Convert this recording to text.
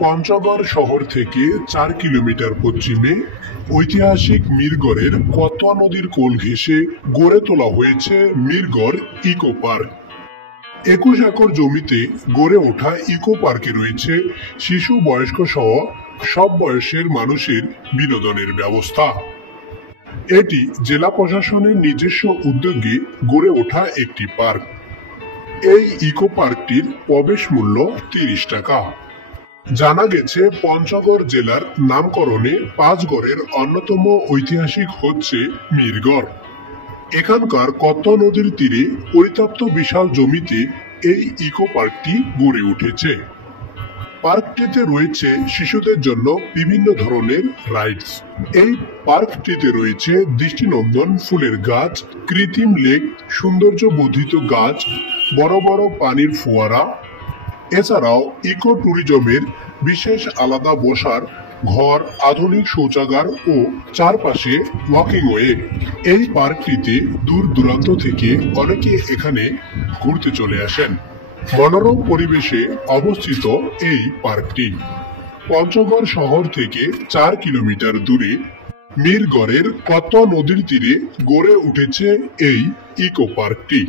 পঞ্চগড় শহর থেকে ৪ কিলোমিটার পশ্চিমে ঐতিহাসিক মিরগড়ের কতোয়া নদীর কোল ঘেঁষে গড়ে তোলা হয়েছে মিরগড় ইকো পার্ক। ২১ একর জমিতে গড়ে ওঠা ইকো পার্কে রয়েছে শিশু, বয়স্ক সহ সব বয়সের মানুষের বিনোদনের ব্যবস্থা। এটি জেলা প্রশাসনের নিজস্ব উদ্যোগে গড়ে ওঠা একটি পার্ক। এই ইকো পার্কটির প্রবেশ মূল্য ৩০ টাকা। জানা গেছে পঞ্চগড় জেলার নামকরণে পাঁচগড়ের অন্যতম ঐতিহাসিক হচ্ছে মিরগড়। এখানকার কতোয়া নদীর তীরে পরিত্যক্ত বিশাল জমিতে এই ইকো পার্কটি গড়ে উঠেছে। পার্কটিতে রয়েছে শিশুদের জন্য বিভিন্ন ধরনের রাইডস। এই পার্কটিতে রয়েছে দৃষ্টিনন্দন ফুলের গাছ, কৃত্রিম লেক, সৌন্দর্য বর্ধিত গাছ, বড় বড় পানির ফোয়ারা। এছাড়াও ইকো ট্যুরিজমের বিশেষ আলাদা বসার ঘর, আধুনিক শৌচাগার ও চারপাশে ওয়াকিং ওয়ে। এই পার্কটিতে দূর দূরান্ত থেকে অনেকে এখানে ঘুরতে চলে আসেন। মনোরম পরিবেশে অবস্থিত এই পার্কটি পঞ্চগড় শহর থেকে ৪ কিলোমিটার দূরে মিরগড়ের কতোয়া নদীর তীরে গড়ে উঠেছে এই ইকো পার্কটি।